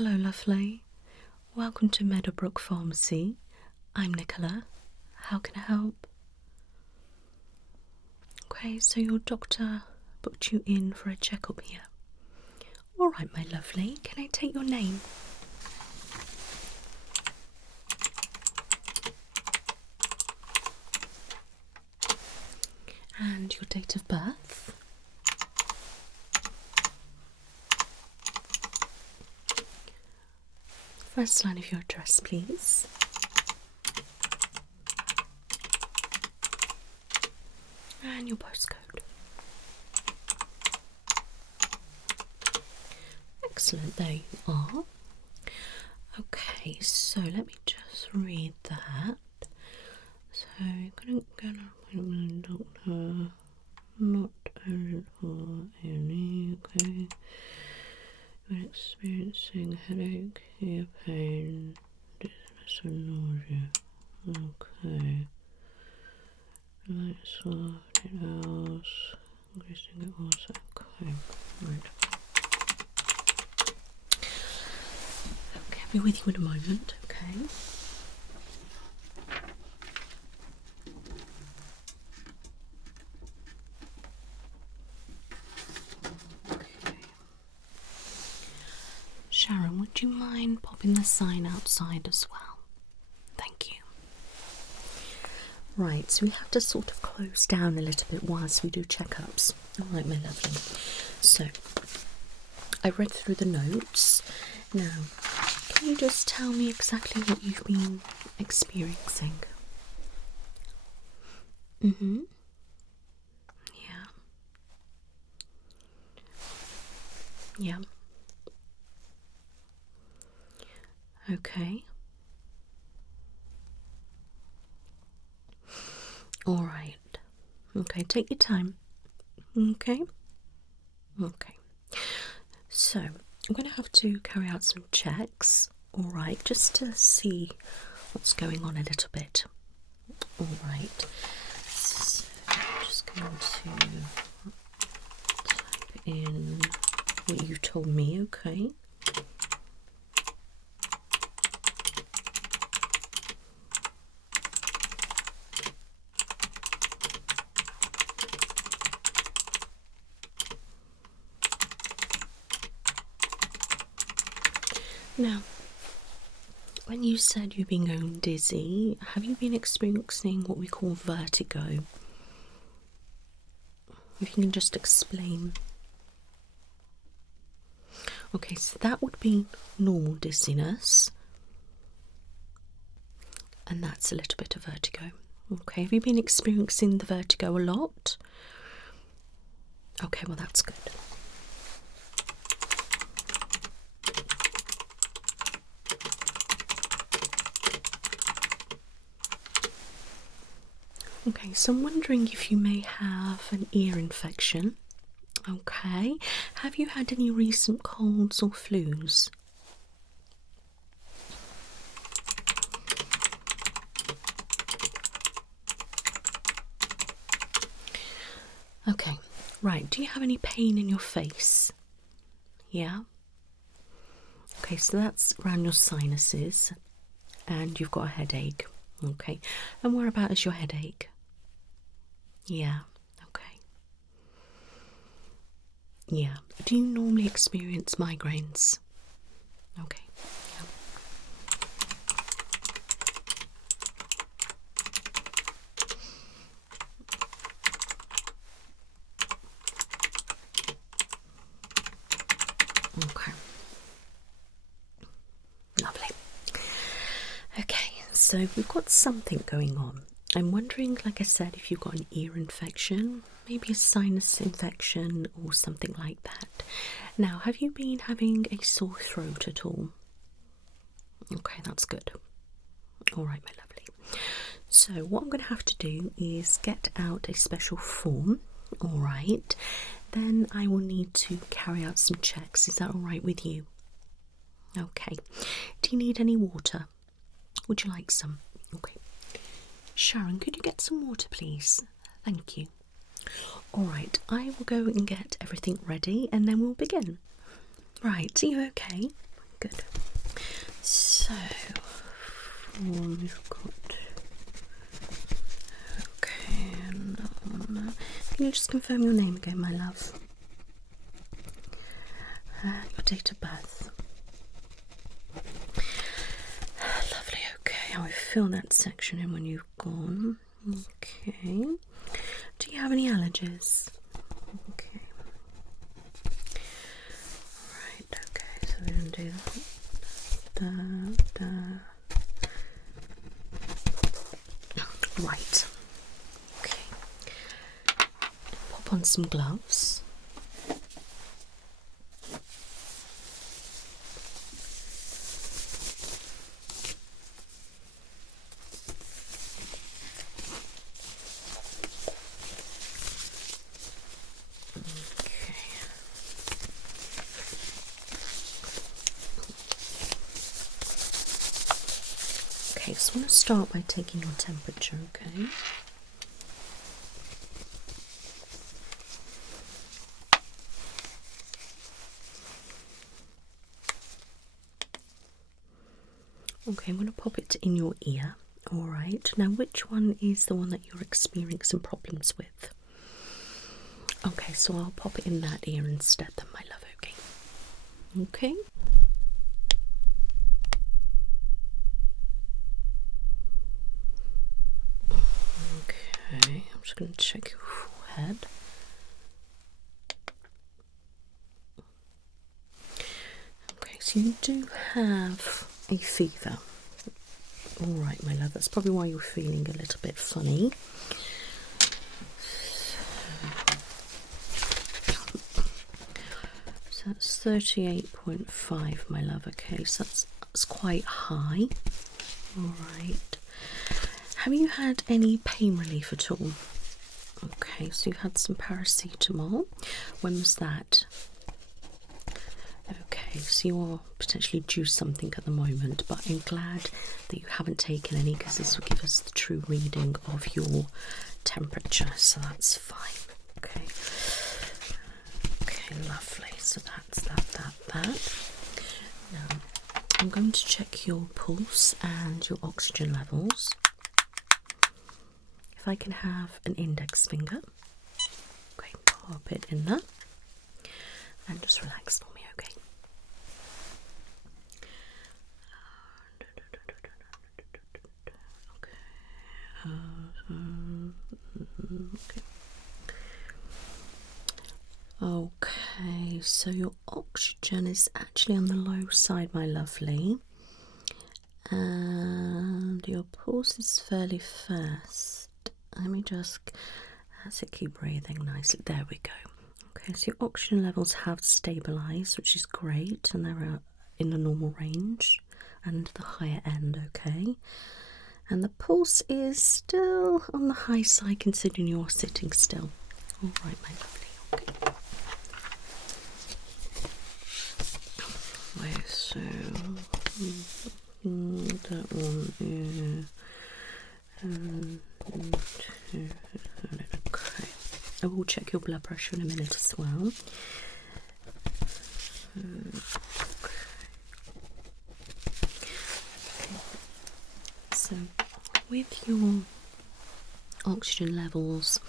Hello, lovely. Welcome to Meadowbrook Pharmacy. I'm Nicola. How can I help? Okay, so your doctor booked you in for a checkup here. All right, my lovely. Can I take your name? And your date of birth? First line of your address, please. And your postcode. Excellent, there you are. Okay, so let me just read that. So, couldn't get an appointment with a doctor, not urgent for any, okay. When experiencing headache, ear pain, dizziness and nausea. Okay. Light soft, it else, increasing it also. Okay, right. Okay, I'll be with you in a moment, okay? Sharon, would you mind popping the sign outside as well? Thank you. Right, so we have to sort of close down a little bit whilst we do checkups. All right, my lovely. So, I read through the notes. Now, can you just tell me exactly what you've been experiencing? Mm-hmm. Yeah. Yeah. Okay. All right. Okay, take your time. Okay. Okay. So, I'm going to have to carry out some checks. All right, just to see what's going on a little bit. All right. So, I'm just going to type in what you told me. Okay. Now, when you said you've been going dizzy, have you been experiencing what we call vertigo? If you can just explain. Okay, so that would be normal dizziness. And that's a little bit of vertigo. Okay, have you been experiencing the vertigo a lot? Okay, well that's good. Okay, so I'm wondering if you may have an ear infection. Okay, have you had any recent colds or flus? Okay, right, do you have any pain in your face? Yeah? Okay, so that's around your sinuses and you've got a headache. Okay, and whereabout is your headache? Yeah, okay. Yeah, do you normally experience migraines? Okay, yeah. Okay. Lovely. Okay, so we've got something going on. I'm wondering, like I said, if you've got an ear infection, maybe a sinus infection or something like that. Now, have you been having a sore throat at all? Okay, that's good. All right, my lovely. So what I'm going to have to do is get out a special form. All right. Then I will need to carry out some checks. Is that all right with you? Okay. Do you need any water? Would you like some? Okay. Sharon, could you get some water, please? Thank you. All right, I will go and get everything ready and then we'll begin. Right, are you okay? good. So, we've got... Okay, and can you just confirm your name again, my love? Your date of birth. Lovely, okay. I'll fill that section in when you've gone. Okay. Do you have any allergies? Okay. Right, okay, so we're going to do that. Right. Okay. Pop on some gloves. Okay, so I'm going to start by taking your temperature, okay? Okay, I'm going to pop it in your ear, alright? Now, which one is the one that you're experiencing problems with? Okay, so I'll pop it in that ear instead then, my love, okay? Okay? Okay, I'm just going to check your forehead. Okay, so you do have a fever. Alright, my love, that's probably why you're feeling a little bit funny. So that's 38.5, my love, okay, so that's quite high. Alright. Have you had any pain relief at all? Okay, so you've had some paracetamol. When was that? Okay, so you are potentially due something at the moment, but I'm glad that you haven't taken any because this will give us the true reading of your temperature, so that's fine. Okay. Okay, lovely. So that's that. Now, I'm going to check your pulse and your oxygen levels. If I can have an index finger, okay, pop it in there and just relax for me, okay? Okay, so your oxygen is actually on the low side, my lovely, and your pulse is fairly fast. Let me just, that's it, keep breathing nicely. There we go. Okay, so your oxygen levels have stabilised, which is great, and they're in the normal range and the higher end, okay? And the pulse is still on the high side considering you're sitting still. All right, my lovely, okay. Right, so that one is okay. I will check your blood pressure in a minute as well. So with your oxygen levels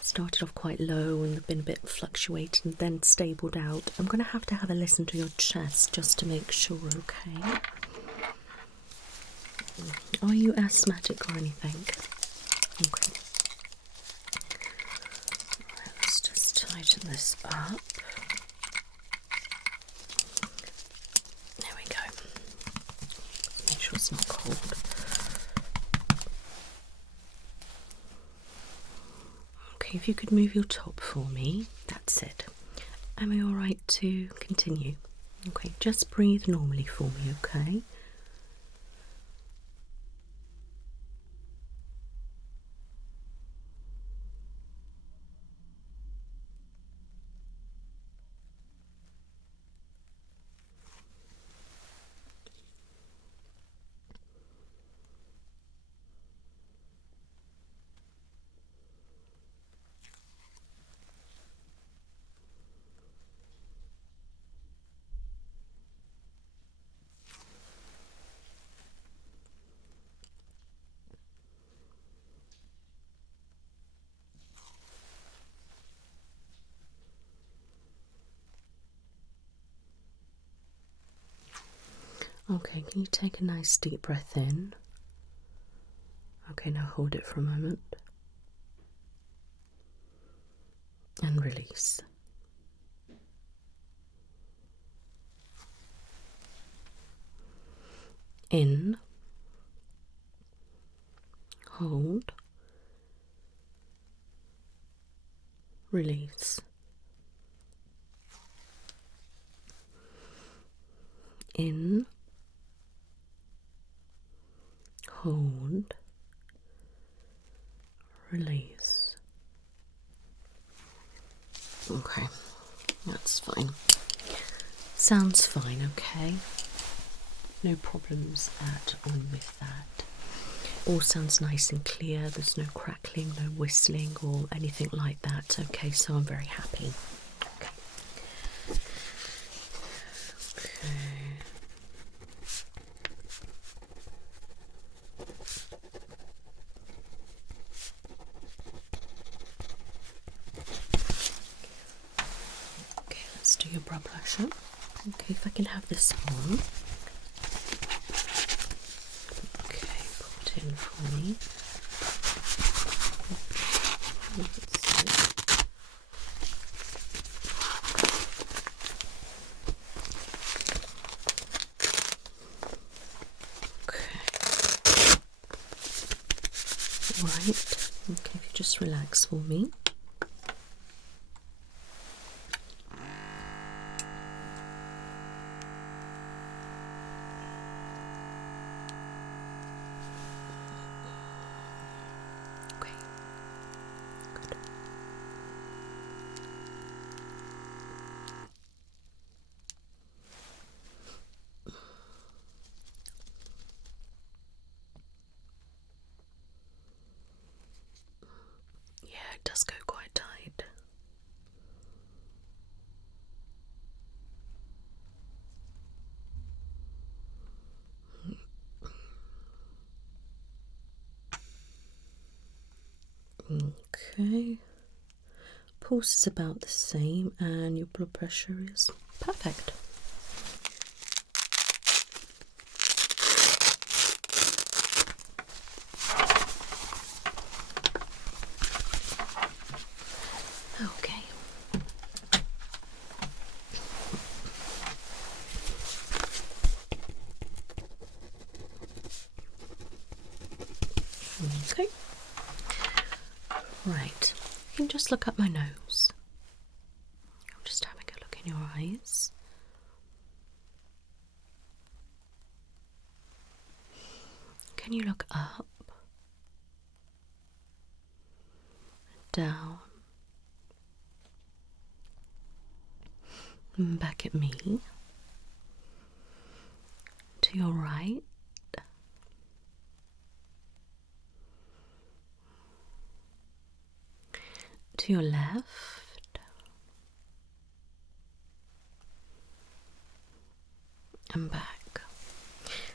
started off quite low and they've been a bit fluctuating and then stabled out, I'm going to have a listen to your chest just to make sure, okay? Are you asthmatic or anything? Okay. Right, let's just tighten this up. There we go. Make sure it's not cold. Okay, if you could move your top for me, that's it. Am I alright to continue? Okay, just breathe normally for me, okay? Okay, can you take a nice deep breath in? Okay, now hold it for a moment. And release. In. Hold. Release. In. Hold. Release. Okay, that's fine. Sounds fine, okay? No problems at all with that. All sounds nice and clear, there's no crackling, no whistling or anything like that. Okay, so I'm very happy. Okay. Okay, let's do your brow blusher. Okay, if I can have this on. Okay, put it in for me. Right, okay, if you just relax for me. Okay, good. Yeah, it does go quite tight. Okay, pulse is about the same and your blood pressure is perfect. Okay. Okay. Right. You can just look up my nose. I'm just having a look in your eyes. Can you look up? Down. And back at me. To your right. To your left. And back.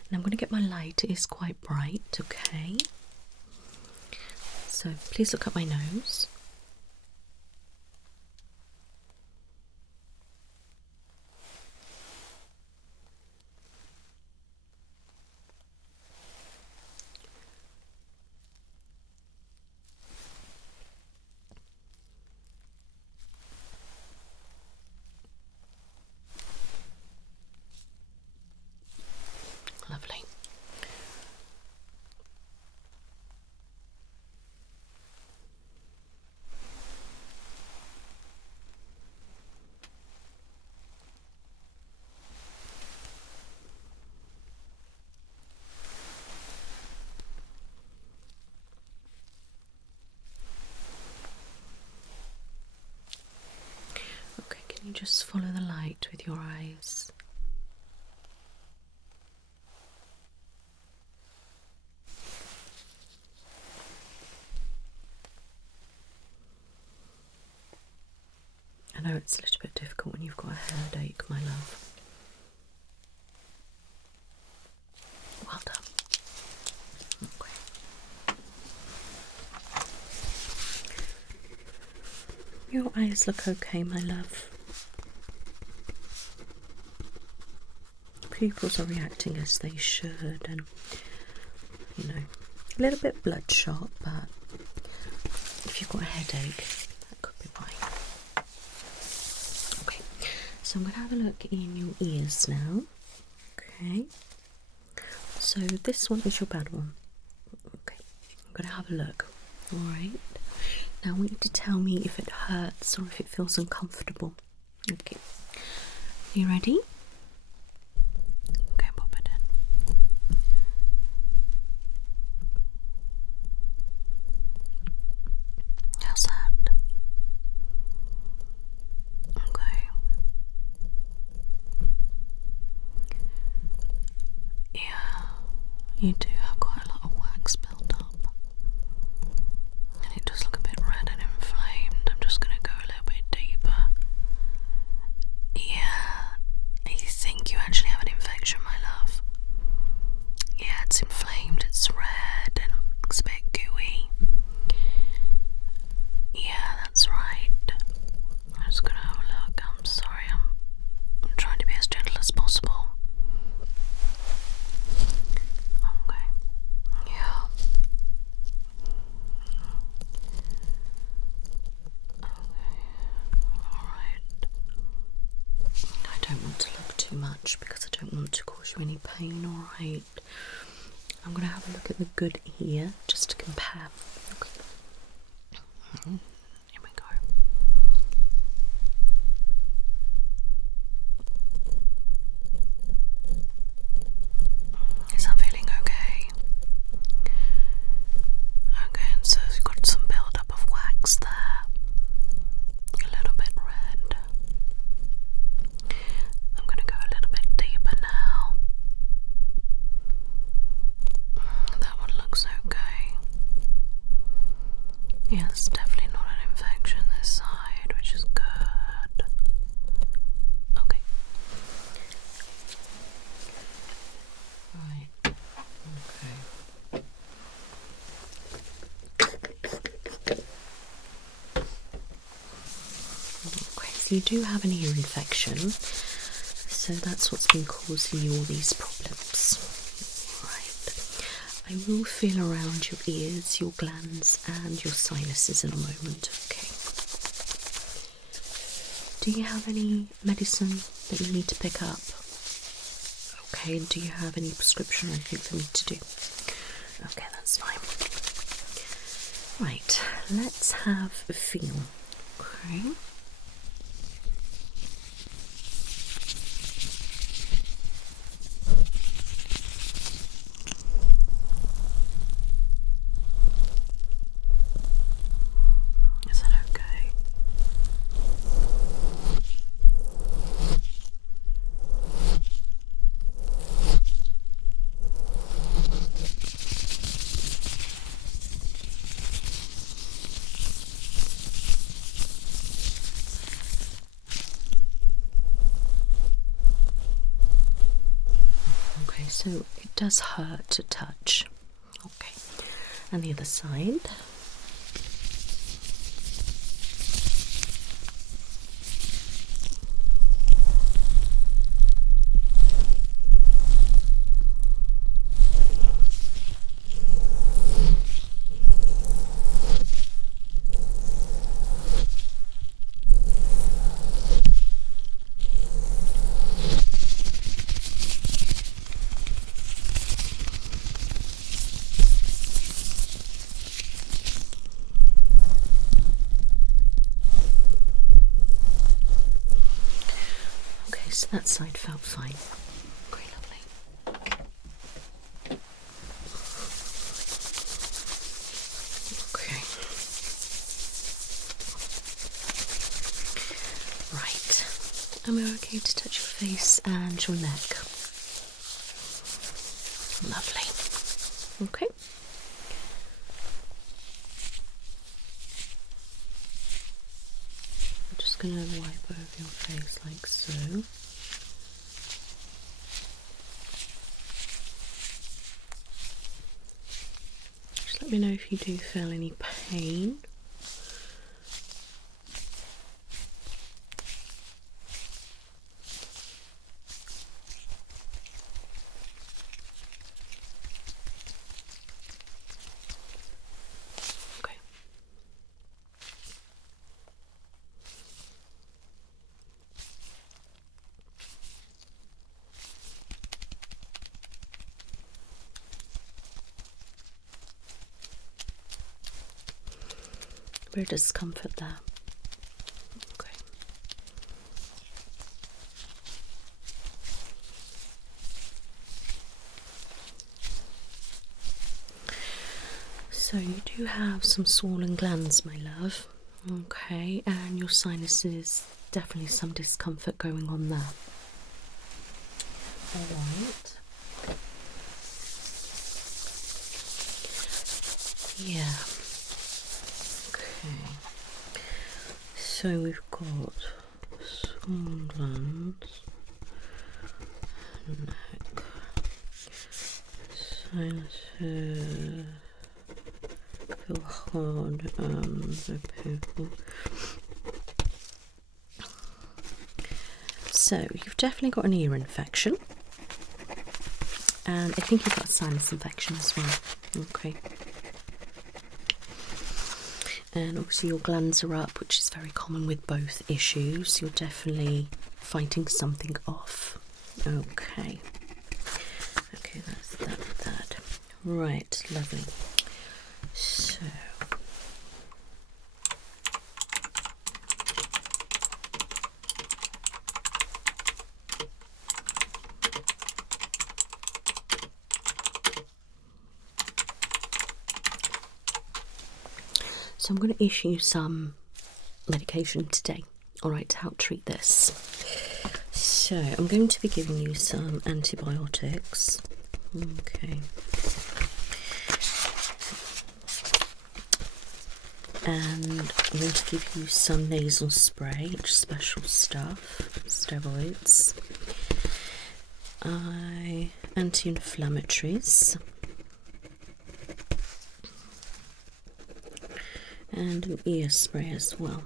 And I'm going to get my light. It is quite bright, okay? So please look at my nose. Lovely. Okay, can you just follow the light with your eyes? I know it's a little bit difficult when you've got a headache, my love. Well done. Okay. Your eyes look okay, my love. pupils are reacting as they should, and you know, a little bit bloodshot, but if you've got a headache, that could be why. Okay, so I'm going to have a look in your ears now. Okay, so this one is your bad one. Okay, I'm going to have a look. Alright, now I want you to tell me if it hurts or if it feels uncomfortable. Okay, you ready? Okay, pop it in. How's that? Okay. Yeah, you do have quite a lot of wax built up. And it does look a bit red and inflamed. I'm just going to go a little bit deeper. Yeah, you think you actually have an infection, my love? Yeah, it's inflamed, it's red and it's a bit gooey. Yeah, that's right. I'm just going to have a look. I'm sorry, I'm trying to be as gentle as possible. Okay. Yeah. Alright. I don't want to look too much because I don't want to cause you any pain, alright? I'm going to have a look at the good ear just to compare. Okay. Here we go. Is that feeling okay? Okay, and so you've got some build-up of wax there. A little bit red. I'm going to go a little bit deeper now. That one looks okay. Yeah, it's definitely not an infection this side, which is good. Okay. Right. Okay. Okay, so you do have an ear infection, so that's what's been causing you all these problems. Right. I will feel around your ears, your glands, and your sinuses in a moment. Okay. Do you have any medicine that you need to pick up? Okay, do you have any prescription or anything for me to do? Okay, that's fine. Right, let's have a feel. Okay. Is that okay? Okay, so it does hurt to touch. Okay, and the other side. Okay, so that side felt fine. Okay, lovely. Okay. Right. Am I okay to touch your face and your neck? Lovely. Okay. I'm just going to wipe over your face like so. Just let me know if you do feel any pain. bit of discomfort there. Okay. So you do have some swollen glands, my love. Okay, and your sinuses, definitely some discomfort going on there. Alright. Yeah. Okay. So we've got swollen glands, neck, sinuses, feel hard, the pupil. So you've definitely got an ear infection, and I think you've got a sinus infection as well. Okay. And obviously your glands are up, which is very common with both issues. You're definitely fighting something off. Okay. Okay, that's that. Right, lovely. So I'm going to issue you some medication today, alright, to help treat this. So I'm going to be giving you some antibiotics. Okay. And I'm going to give you some nasal spray, which is special stuff, steroids, anti-inflammatories, and an ear spray as well.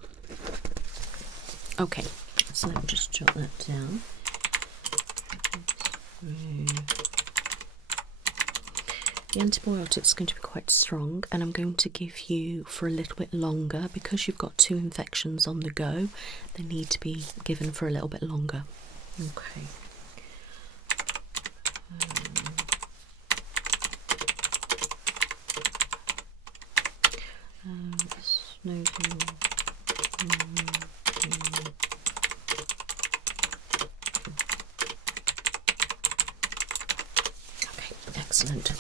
Okay, so let me just jot that down. The antibiotic is going to be quite strong, and I'm going to give you for a little bit longer because you've got 2 infections on the go. They need to be given for a little bit longer. Okay. Okay, excellent.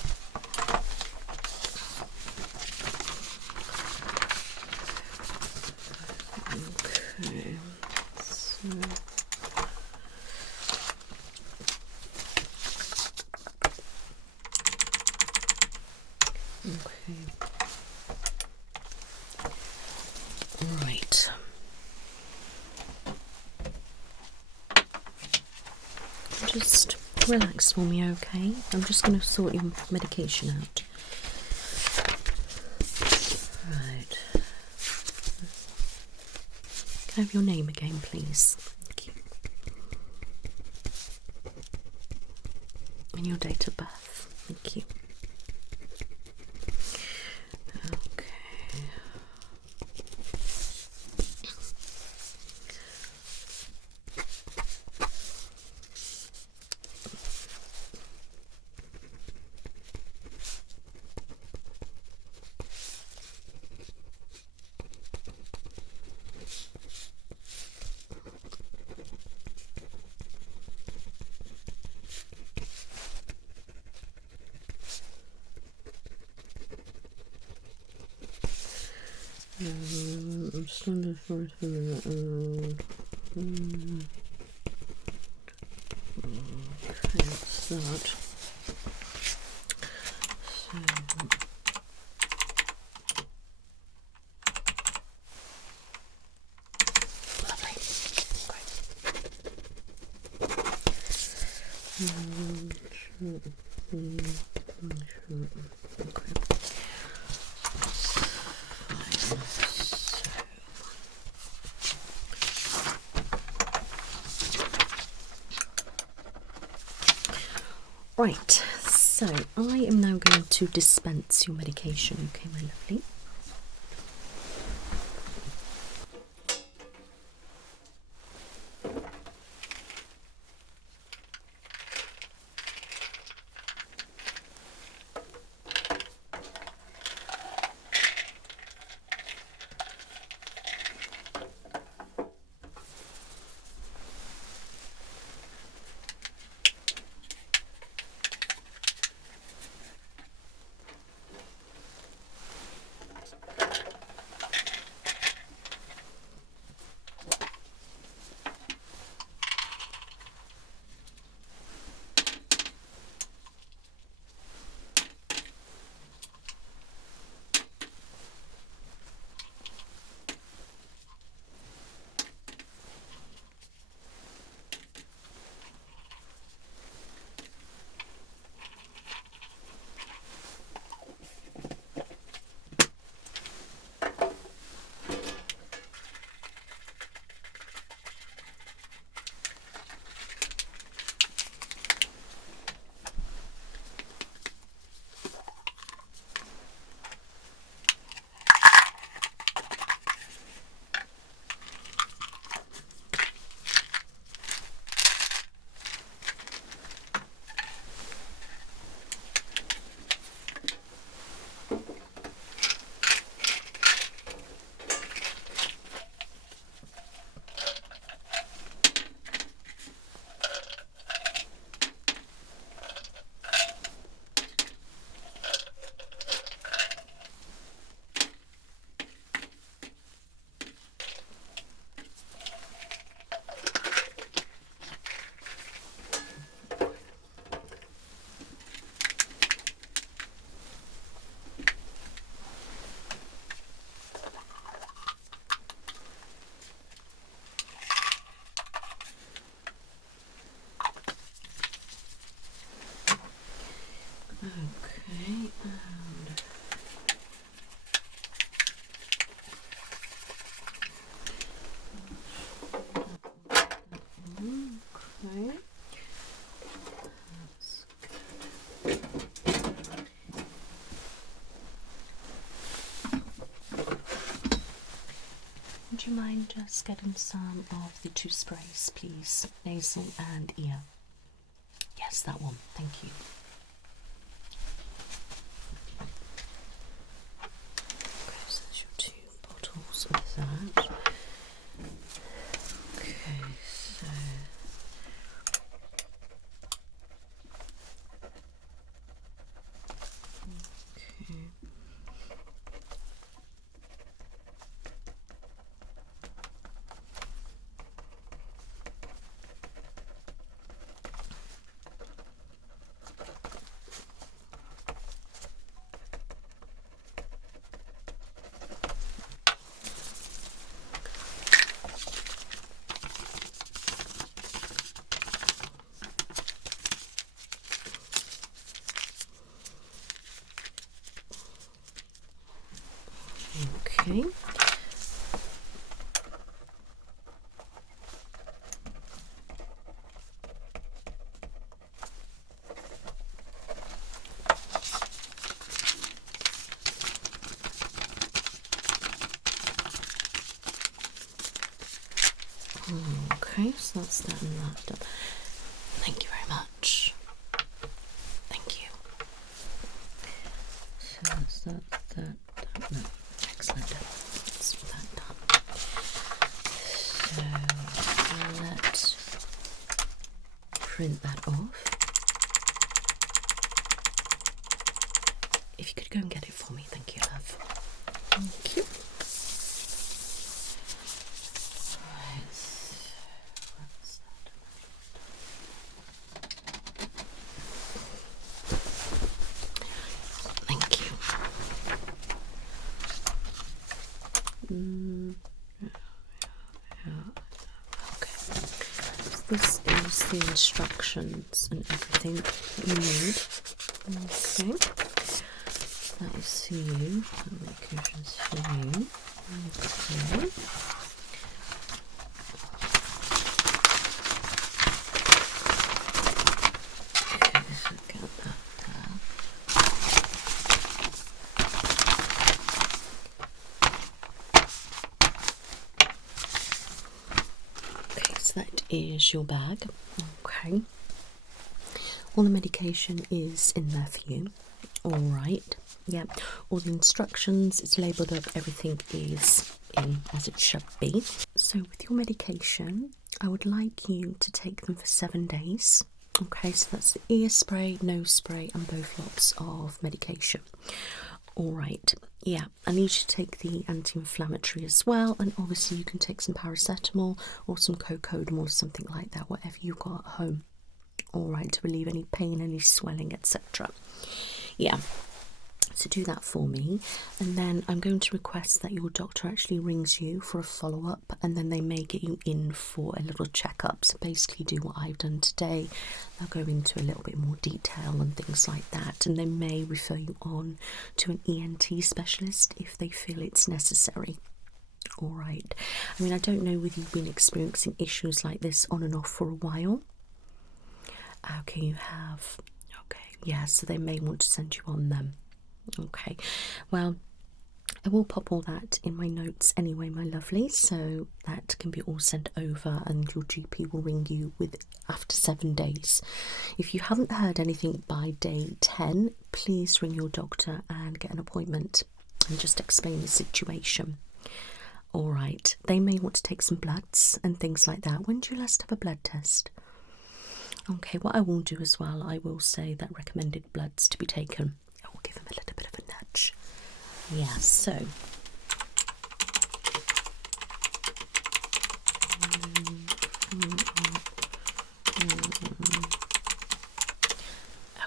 Okay, so right. Just relax for me, okay? I'm just going to sort your medication out. Right. Can I have your name again, please? Thank you. And your date of birth. Thank you. Okay. I'm standing for it. Okay, that's that. So, lovely. Right, so I am now going to dispense your medication, okay, my lovely? would you mind just getting some of the two sprays, please? Nasal and ear. Yes, that one. Thank you. Okay, so there's your 2 bottles of that. Okay, so okay. Okay, so that's that and that done. Thank you very much. Thank you. So that's that. No, excellent. That's that done. So let's print that off. If you could go and get it for me, thank you, love. Thank you. This is the instructions and everything that you need. Okay, that is for you. The medication's for you. Okay. Okay, so get that there. Okay, so that is your bag. Okay. All the medication is in there for you. Alright. Yeah. All the instructions, it's labelled up, everything is in as it should be. So with your medication, I would like you to take them for 7 days. Okay, so that's the ear spray, nose spray, and both lots of medication. Alright, yeah, I need you to take the anti-inflammatory as well, and obviously you can take some paracetamol or some cocodamol or something like that, whatever you've got at home. Alright, to relieve any pain, any swelling, etc. Yeah, so do that for me, and then I'm going to request that your doctor actually rings you for a follow-up, and then they may get you in for a little checkup. So basically do what I've done today. They'll go into a little bit more detail and things like that, and they may refer you on to an ENT specialist if they feel it's necessary. Alright, I mean, I don't know whether you've been experiencing issues like this on and off for a while. Okay, you have. Okay, yeah, so they may want to send you on them. Okay, well, I will pop all that in my notes anyway, my lovely, so that can be all sent over, and your GP will ring you with after 7 days. If you haven't heard anything by day 10, please ring your doctor and get an appointment and just explain the situation. Alright, they may want to take some bloods and things like that. When did you last have a blood test? Okay, what I will do as well, I will say that recommended bloods to be taken. I will give them a little bit of a nudge. Yeah, so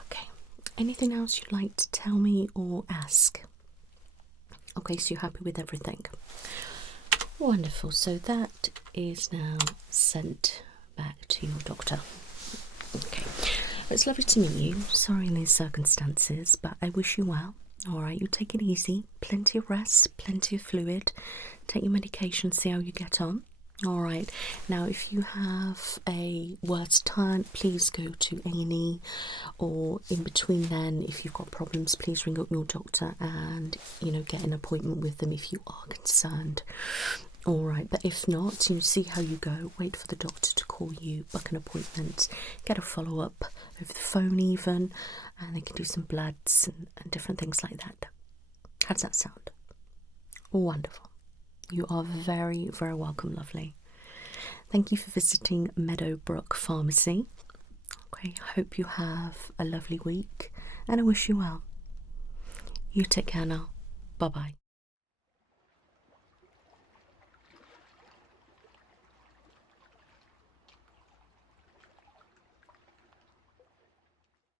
okay, anything else you'd like to tell me or ask? Okay, so you're happy with everything. Wonderful, so that is now sent back to your doctor. Okay, it's lovely to meet you. Sorry in these circumstances, but I wish you well. Alright, you take it easy, plenty of rest, plenty of fluid, take your medication, see how you get on. Alright, now if you have a worse turn, please go to A&E, or in between then, if you've got problems, please ring up your doctor and, you know, get an appointment with them if you are concerned. Alright, but if not, you see how you go, wait for the doctor to call you, book an appointment, get a follow-up over the phone even, and they can do some bloods and different things like that. How does that sound? Wonderful. You are very, very welcome, lovely. Thank you for visiting Meadowbrook Pharmacy. Okay, I hope you have a lovely week, and I wish you well. You take care now. Bye-bye.